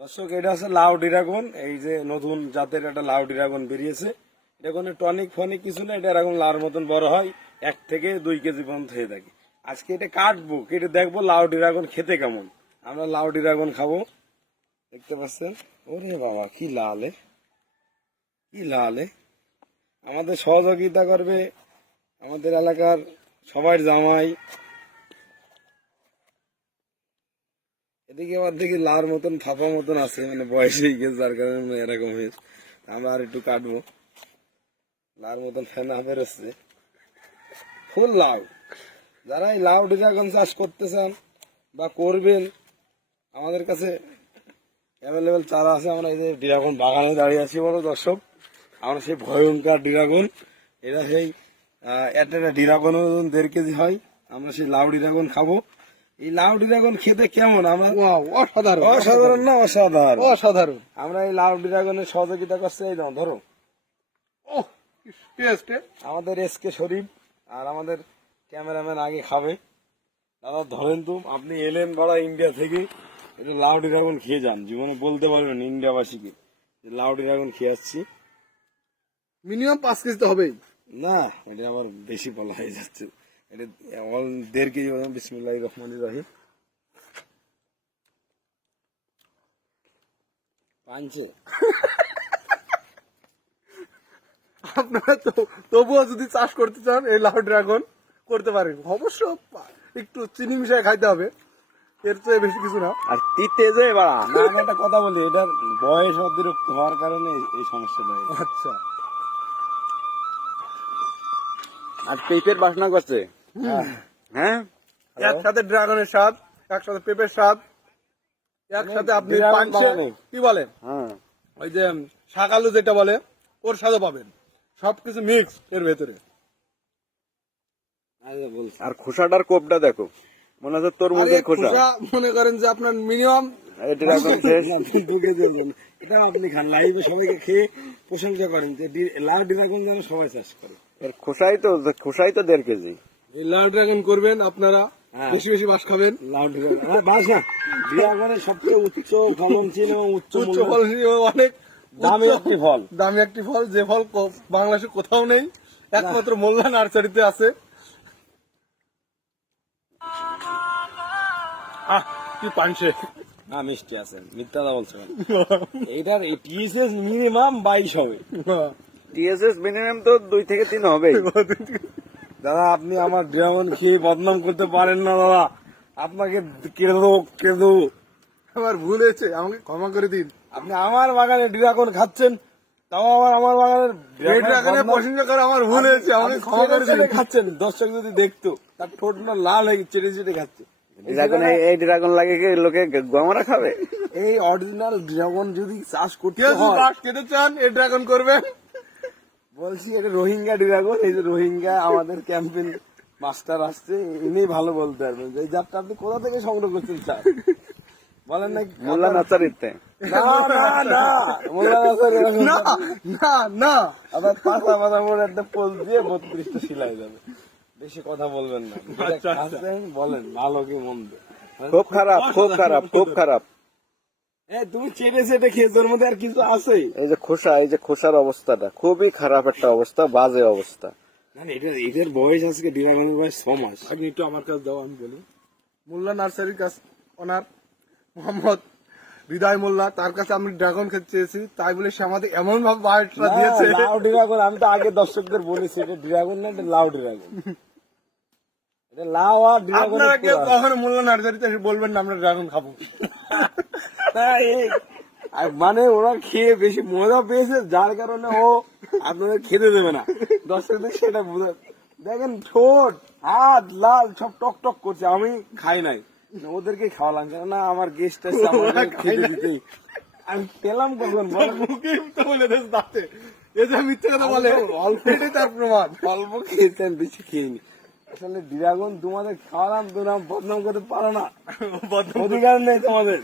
দর্শক, এটা হচ্ছে লাউ ড্রাগন। এই যে নতুন জাতের একটা লাউ ড্রাগন বেরিয়েছে। এটা কোনো টনিক ফনিক কিছু না, এটা এরকম লাউর মতন বড় হয়, 1 থেকে 2 কেজি পর্যন্ত হয়ে থাকে। আজকে এটা কাটবো, কেটে দেখবো লাউ ড্রাগন খেতে কেমন। আমরা লাউ ড্রাগন খাবো। দেখতে পাচ্ছেন, ওরে বাবা কি লালে, কি লালে। আমাদের সহযোগিতা করবে আমাদের এলাকার সবার জামাই। এদিকে আবার দেখি লাউর মতন ফাঁপা মতন আছে, মানে বয়স হয়ে গেছে, যার কারণে এরকম হয়েছে। আমরা আর একটু কাটবো। লাউর মতন ফেনা বেরোচ্ছে, ফুল লাউ। যারা এই লাউ ড্রাগন চাষ করতে চান বা করবেন, আমাদের কাছে অ্যাভেলেবেল চারা আছে। আমরা এই যে ড্রাগন বাগানে দাঁড়িয়ে আছি বলো দর্শক, আমরা সেই ভয়ঙ্কর ড্রাগন। এটা সেই একটা ড্রাগন 1.5 কেজি হয়। আমরা সেই লাউ ড্রাগন খাবো। এই লাউ ড্রাগন খেতে কেমন? আমরা অসাধারণ অসাধারণ না অসাধারণ? অসাধারণ। আমরা এই লাউ ড্রাগনের সহযোগিতা করছে, এই দাও ধরো, আমাদের এসকে শরীফ আর আমাদের ক্যামেরাম্যান আগে খাবে। দাদা ধরেন তো, আপনি এলেন বড়া ইন্ডিয়া থেকে, এটা লাউ ড্রাগন খেয়ে যান, জীবনে বলতে পারবেন ইন্ডিয়াবাসীকে যে লাউ ড্রাগন খেয়ে আসছি। মিনিমাম 5 কেজি তো হবেই। না, এটা আমার বেশি বলা হয়ে যাচ্ছে। এটা 1.5 কেজি। বিসমিল্লাহির রহমানির রহিম। পাঞ্চে আপনারা তো তবুও যদি চাষ করতে চান এই লাউ ড্রাগন করতে পারেন। অবশ্য একটু চিনি মিশিয়ে খাইতে হবে, এর চেয়ে বেশি কিছু না। আর তিতে যে বাড়া না, আমি একটা কথা বলি, এটার বয়স অতিরিক্ত হওয়ার কারণে এই সমস্যাটা হয়েছে। আচ্ছা, আর পেঁপের বাসনা করছে। হ্যাঁ, একসাথে ড্রাগনের স্বাদ, একসাথে পেঁপের স্বাদ, একসাথে আপনি ড্রাগন পাঞ্চে বাগানে। কি বলেন, হ্যাঁ, ওই যে শাকালু যেটা বলে, ওর স্বাদও পাবেন। সবকিছু মিক্স এর ভেতরে। আচ্ছা, বলছি। আর খোসাটার কোপটা দেখো, মনে হচ্ছে আরে তরমুজের খোসা। খোসা মনে করেন যে আপনার মিনিমাম এই ড্রাগন শেষ। আপনি ঢুকে যাবেন। এটা আপনি খান, লাইভে সবাইকে খেয়ে প্রশংসা করেন যে লাউ ড্রাগন যেন সবাই চাষ করে। এর খোসাই তো 1.5 কেজি। এই লাউ ড্রাগন করবেন আপনারা, হ্যাঁ। বেশি বেশি বাস খাবেন। লাউ ড্রাগন বাসা ড্রাগনের সবচেয়ে উচ্চ ফলনশীল এবং উচ্চ উচ্চ মূল্য, ফলনশীল অনেক দামি একটি ফল। দামি একটি ফল, যে ফল বাংলাদেশে কোথাও নেই, একমাত্র মোল্লা নার্সারিতে আছে। কি পানছে। হ্যাঁ, মিষ্টি আছে, মিথ্যা কথা বলছে কেন? এইটার টিএসএস মিনিমাম 22 হবে। টিএসএস মিনিমাম তো 2 থেকে 3 হবেই। দাদা, আপনি আমার ড্রাগন খেয়ে বদনাম করতে পারেন না দাদা। আপনাকে কেঁদো। আমার ভুল হয়েছে, আমাকে ক্ষমা করে দিন। আপনি আমার বাগানে ড্রাগন খাচ্ছেন, তাও আবার আমার বাগানের এই ড্রাগনের প্রশংসা করে আমার ভুল হয়েছে, আমাকে ক্ষমা করে দিন। খাচ্ছেন। দর্শক যদি দেখতো, তার ঠোঁট না লাল হয়ে চেটে চেটে খাচ্ছে। ড্রাগন এই ড্রাগন লাগে কি লোকে গমরা খাবে? এই অরিজিনাল ড্রাগন যদি চাষ করতে কেউ যদি হয়, গাছ খেতে চান এই ড্রাগন করবেন। বলছি এটা রোহিঙ্গা ড্রাগন। এই যে রোহিঙ্গা আমাদের ক্যাম্পেইন মাস্টার আসছে, ইনি ভালো বলতে পারবেন যে এই জাতটা আপনি কোথা থেকে সংগ্রহ করছেন স্যার, বলেন না। মোল্লা নার্সারিতে। না না না, মোল্লা নার্সারি এরকম না না না, আবার পাতা পাতা মোড়ে একটা পোস্ট দিয়ে 32টা সিলাই যাবে। বেশি কথা বলবেন না, যেটা খাচ্ছেন বলেন ভালো কি মন্দ। খুব খারাপ, খুব খারাপ, খুব খারাপ। তুমি চেটে চেটে খেয়েছো, ওর মধ্যে আর কিছু আছে? এই যে খোসা, এই যে খোসার অবস্থাটা খুবই খারাপ একটা অবস্থা, বাজে অবস্থা। না না, এটার বয়স আজকে ড্রাগনের বয়স 6 মাস। আগে একটু আমার কাছে দাও, আমি বলি। মোল্লা নার্সারির কাছে ওনার মোহাম্মদ হৃদয় মোল্লা, তার কাছে আমি ড্রাগন খেতে চেয়েছি, তাই বলে সে আমাদের এমন ভাবে বায়োডাটা দিয়েছে। লাউ ড্রাগন, আমি তো আগে দর্শকদের বলেছি এটা ড্রাগন না, এটা লাউ ড্রাগন। এটা লাউ আর ড্রাগন। আপনারা কেউ কখনো মোল্লা নার্সারিতে এসে বলবেন না আমরা ড্রাগন খাবো। মানে ওরা খেয়ে বেশি মজা পেয়েছে, যার কারণে ও আপনাদের খেতে দেবে না। দর্শকদের সেটা বুঝে দেখেন, ঠোঁট হাত লাল সব টক টক করছে। আমি খাই নাই, ওদেরকে খাওয়ালাম, কেন না আমার গেস্ট আছে, আমার খেতে দিতেই। আমি পেলাম কখন বলেন? মুখে তো বলে দেশ দাঁতে, এই যে মিথ্যে কথা বলে, অল্প এটাই তার প্রমাণ। অল্প খেয়েছেন, বেশি খেয়েনি। আসলে ড্রাগন তোমাদের খাওয়ালাম, তোমরা বদনাম করতে পারো না, অধিকার নেই তোমাদের।